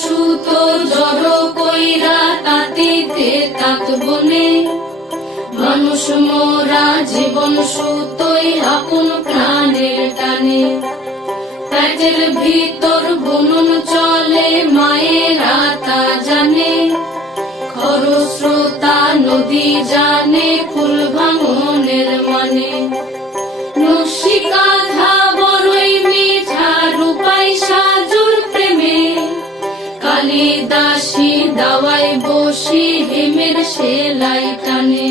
সুতো জড়ো কইরা তাঁতিতে তাঁত বনে, মানুষ মোরা জীবন সুতোই আপন প্রাণের টানে। পেটের ভিতর বুনন চলে মায়েরা তা জানে, খরস্রোতা নদী জানে কুল ভাঙনের মানে। নস্যি কাঁথা বড়ই মিঠা রূপাই সাজুর প্রেমে, কালিদাসী দাওয়াই বসি হেমের সেলাই টানে।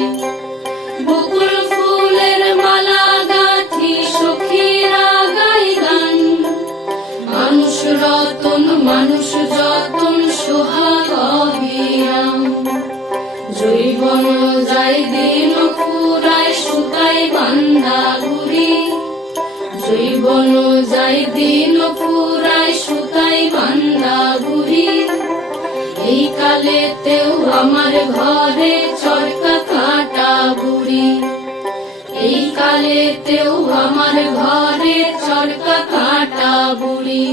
বকুল ফুলের মালা গাঁথি সখীরা গাই গান, মানুষ রতন মানুষ যতন সোহাগ অবিরাম। জৈবন যাই দিন ফুরায় শুকায় বান্দা ঘুরি, জৈবন যাই দিন ফুরায় শুকায় বান্দা ঘুরি। এই কালেতেও আমার ঘরে চরকা কাটা বুড়ি, এই কালেতেও আমার ঘরে চরকা কাটা বুড়ি।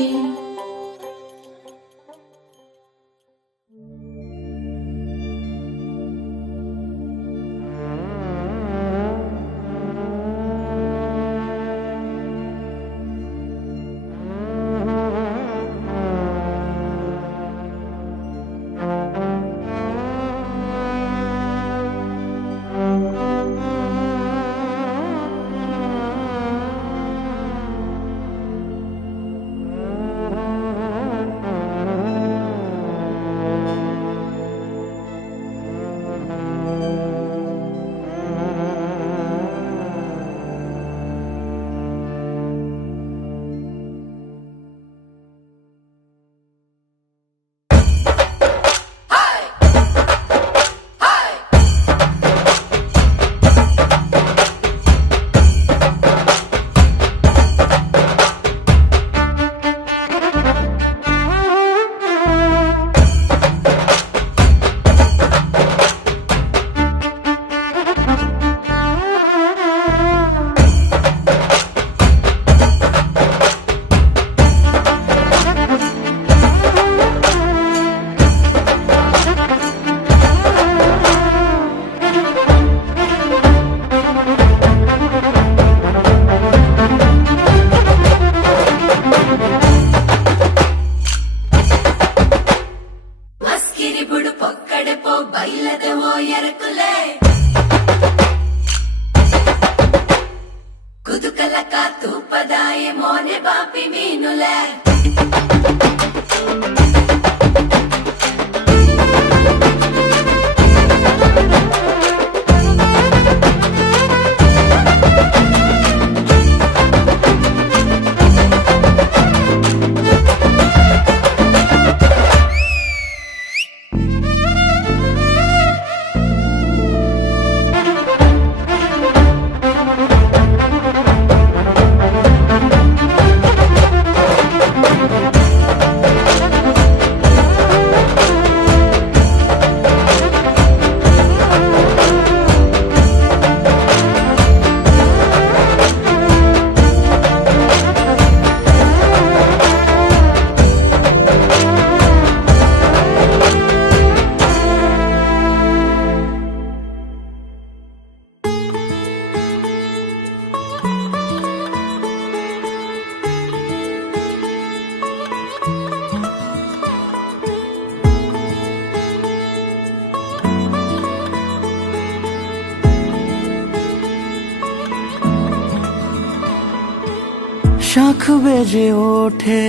শাখ বেজে ওঠে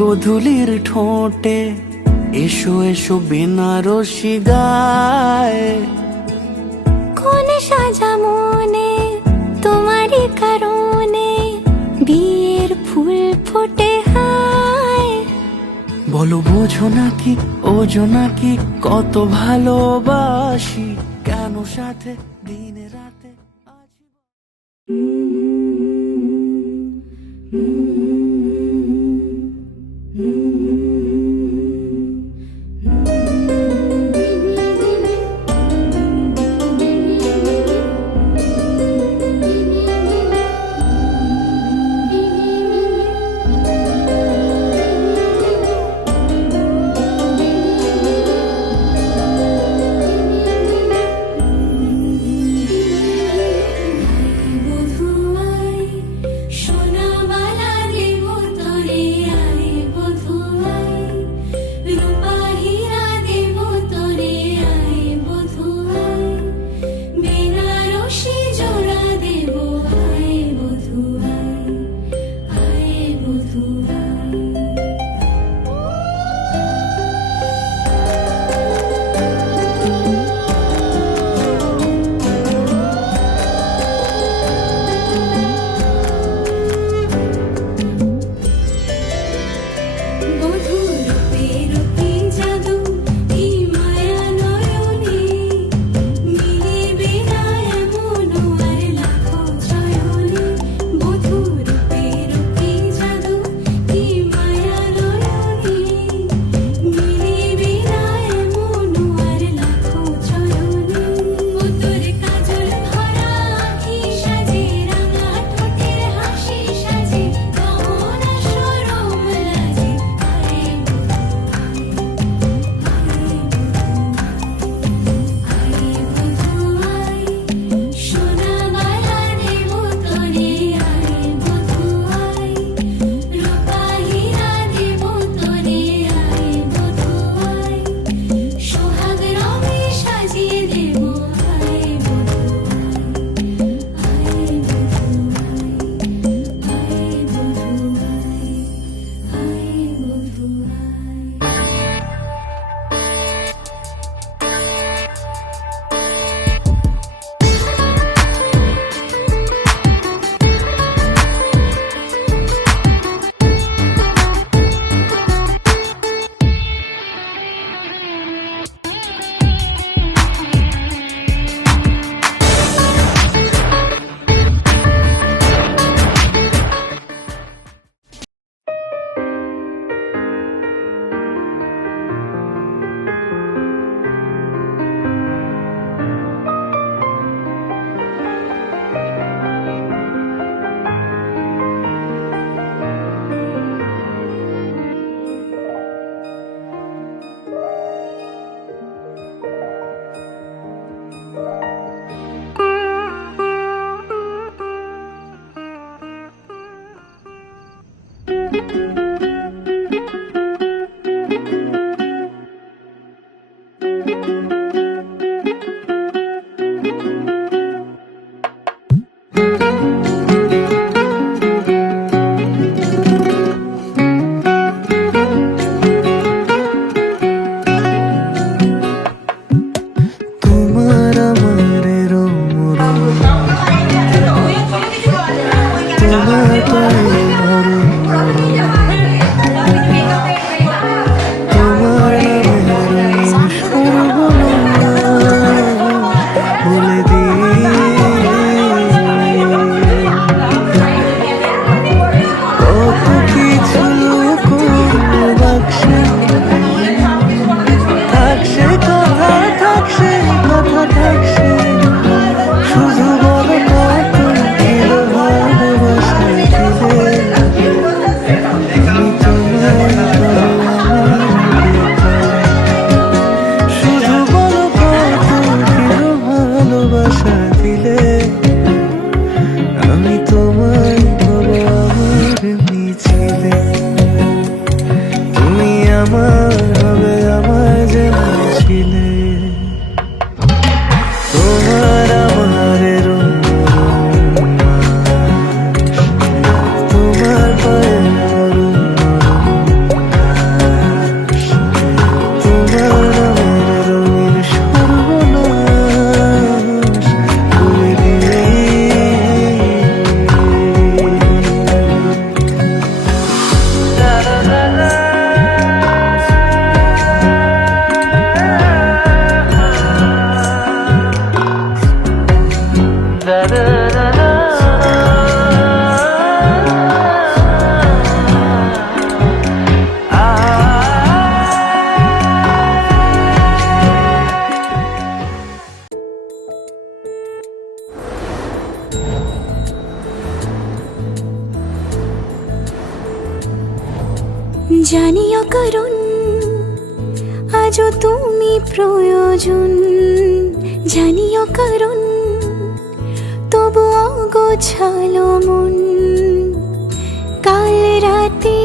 গোধূলির ঠোঁটে, এসো এসো বেনারসি গায়। কোন সাজা মনে তোমারই কারণে, বিয়ের ফুল ফোটে হায়। বলো বোঝো নাকি ওজো নাকি কত ভালোবাসি, কেন সাথে দিনে রাতে আছি। পায়ে নরম নরম তোমার নামের সর্বনাশ বলে দিয়ে কত কিছু কোন বাক্সে থাকছে কথা থাকছে কথা থাকছে শুধু বলো কত কিলো ভালোবাসা দিলে আমি তোমায় শুধু বলো কত কিলো ভালোবাসা দিলে আমি তোমায় বলো আমার মিছিলে তুমি আমার হবে আমার যেন ছিলে তোমার আমার তোমার পায়ে নরম নরম তোমার আমার রঙিন সর্বনাশ করে দিলে জানিও কারণ আজও তুমি প্রয়োজন, জানিও কারণ তবু অগোছালো মন। কাল রাতে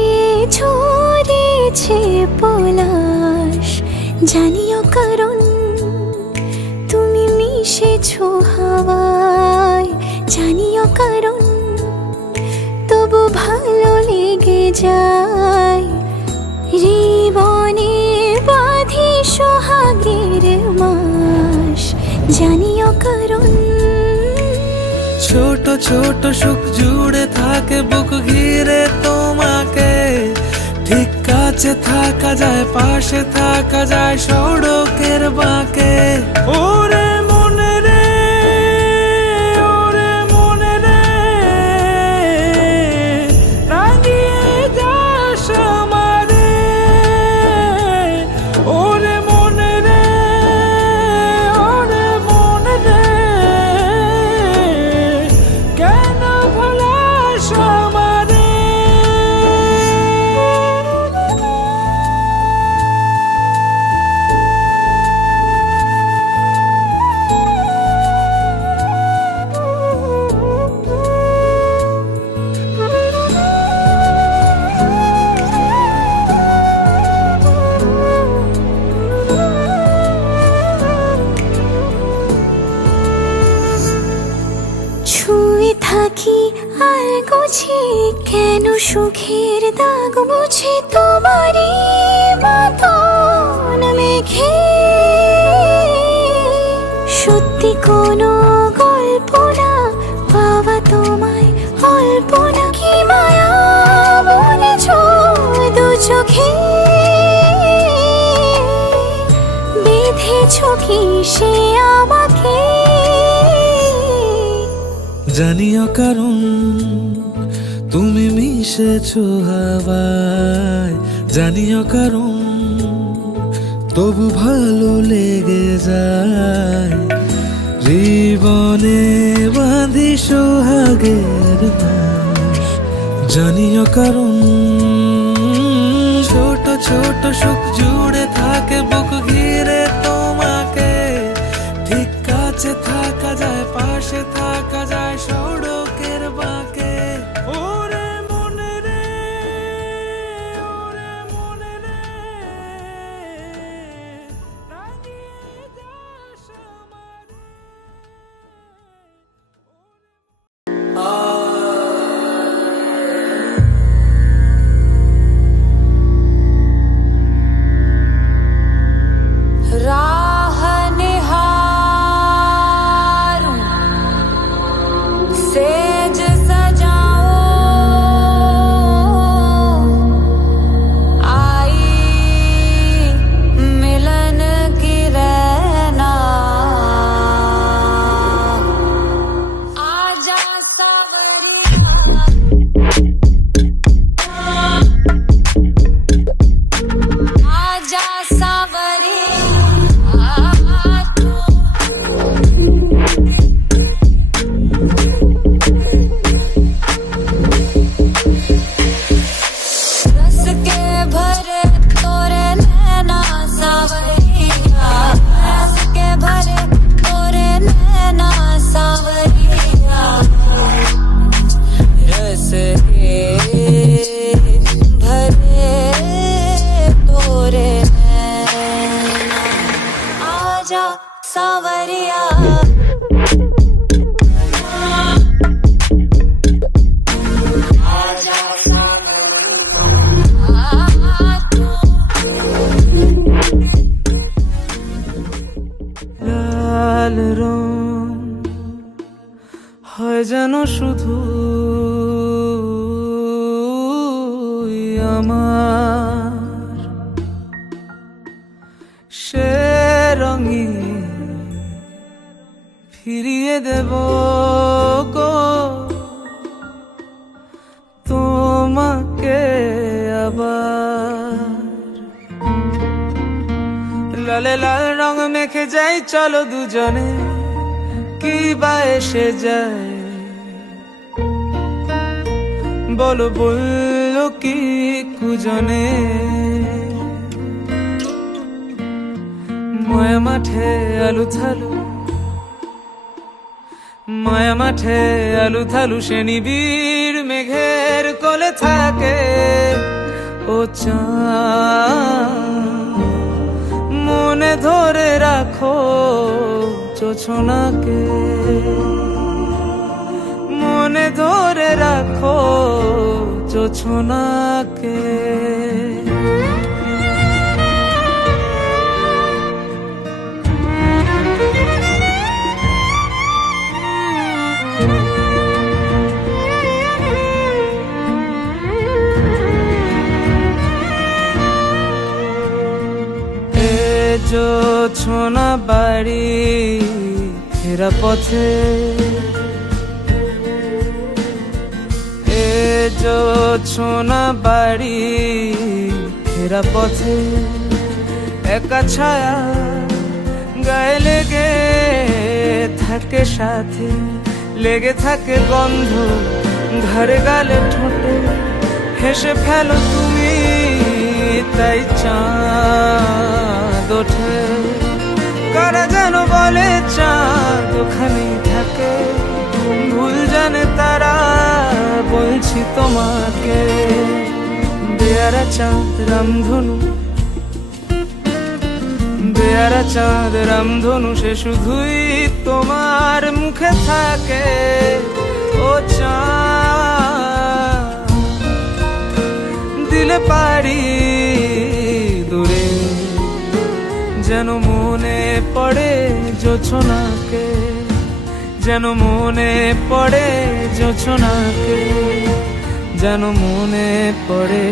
ঝরেছে পলাশ, জানিও কারণ তুমি মিশেছো হাওয়ায়, জানিও কারণ তবু ভালো লেগে যায়। জীবনে বাঁধি সোহাগের মাস, জানিও কারণ ছোট ছোট সুখ জুড়ে থাকে বুক ঘিরে তোমাকে। ঠিক কাছে থাকা যায়, পাশে থাকা যায় সড়কের বাঁকে। ওরে মনে রে, ওরে মনে রে, রাঙিয়ে যাস আমারে। ওরে মনে রে, ওরে মনে রে, কেন ভোলাস আমারে। ছুঁয়ে থাকি আর গোছি কেন সুখের দাগ মুছে তোমারই মতন মেঘে। সত্যি কোনো গল্প না পাওয়া তোমায় অল্প না, কি মায়া বলেছ দু চোখে। বেঁধেছ কি সে আমাকে, জানিও কারণ তুমি মিশেছো হাওয়ায়, জানিও কারণ তবু ভালো লেগে যায়। জীবনে বাঁধি সোহাগের মাস, জানিও কারণ ছোট ছোট সুখ জুড়ে থাকে বুক ঘিরে তোমাকে। ঠিক কাছে থাকা যায়, পাশে থাকা যায় সড়কের বাঁকে। ওরে মনে রে, ওরে মনে রে, রাঙিয়ে যাস আমারে। রাহ নিহার सावरिया লাল রং হয় যেন শুধু আমার, সে রঙে ফিরিয়ে দেব গো তোমাকে আবার। লালে লাল রং মেখে যাই চলো দুজনে, কি বা এসে যায় বলো বললো কি কুজনে। মায়া মাঠে আলু থালু, মায়া মাঠে আলু থালু, সে নিবিড় মেঘের কোলে থাকে ও চাঁদ। মনে ধরে রাখো জোছনাকে, মনে ধরে রাখো জোছনাকে। জোছনা বাড়ি ফেরা পথে, এ জোছনা বাড়ি ফেরা পথে, একা ছায়া গায়ে লেগে থাকে সাথে, লেগে থাকে গন্ধ ঘরে গালে ঠোঁটে, হেসে ফেলো তুমি তাই চাঁদ ওঠে। কারা যেন বলে চাঁদ ওখানেই থাকে, ভুল জানে তারা বলছি তোমাকে। বেয়ারা চাঁদ রামধনু, বেয়ারা চাঁদ রামধনু, সে শুধুই তোমার মুখে থাকে ও চাঁদ। দিলে পারি দূরে যেন মনে পড়ে জোছনাকে, যেন মনে পড়ে জোছনাকে, যেন মনে পড়ে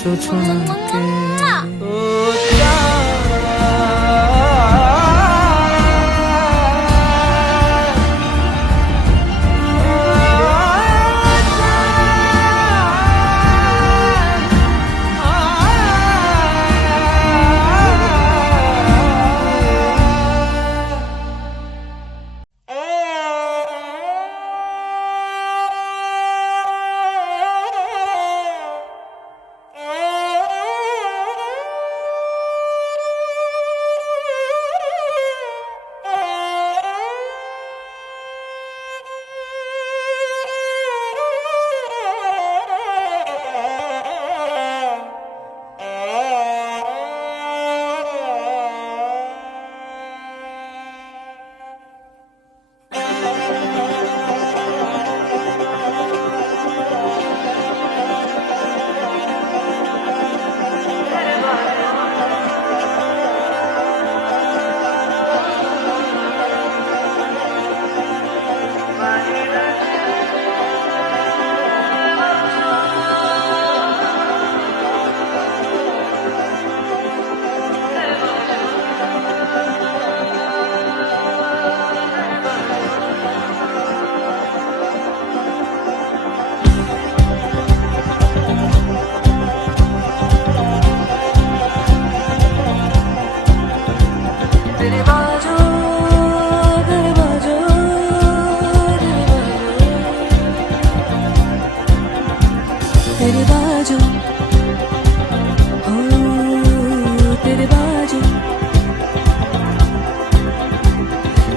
জোছনাকে। ও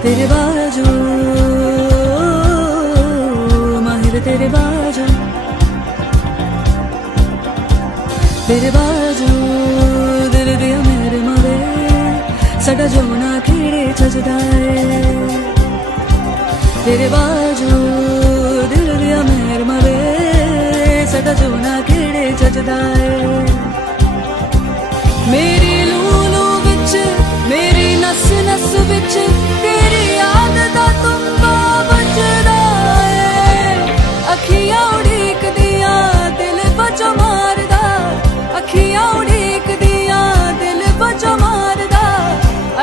तेरे बाजू माहिर तेरे बाजू दिल दिया मेरे मरे साडा जो ना खेड़े ਸਜਦਾ ਏ ਤੇਰੇ ਬਾਝੋਂ ਦਿਲ ਦਿਆ ਮੇਰ ਮਰੇ ਸਦਾ ਜੋਨਾ ਕਿਹੜੇ ਜਜਦਾ ਏ ਮੇਰੀ ਲੂਲੂ ਵਿੱਚ ਮੇਰੀ ਨਸ ਨਸ ਵਿੱਚ ਤੇਰੀ ਯਾਦ ਦਾ ਤੁੰਬਾ ਵੱਜਦਾ ਏ ਅੱਖੀਆਂ ਉਡੀਕਦੀਆਂ ਦਿਲ ਬਚੋ ਮਾਰਦਾ ਅੱਖੀਆਂ ਉਡੀਕਦੀਆਂ ਦਿਲ ਬਚੋ ਮਾਰਦਾ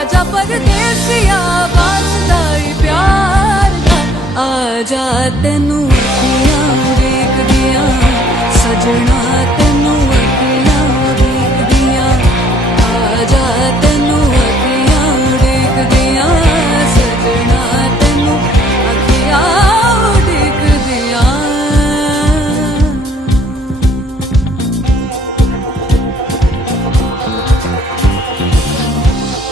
ਅਜਾ ਪਰਦੇਸੀਆ ਵਾਸਦਾ ਈ ਪਿਆਰ ਦਾ ਆ ਜਾ ਤੈਨੂੰ ਅੱਖੀਆਂ ਉਡੀਕਦੀਆਂ ਸਜਣਾ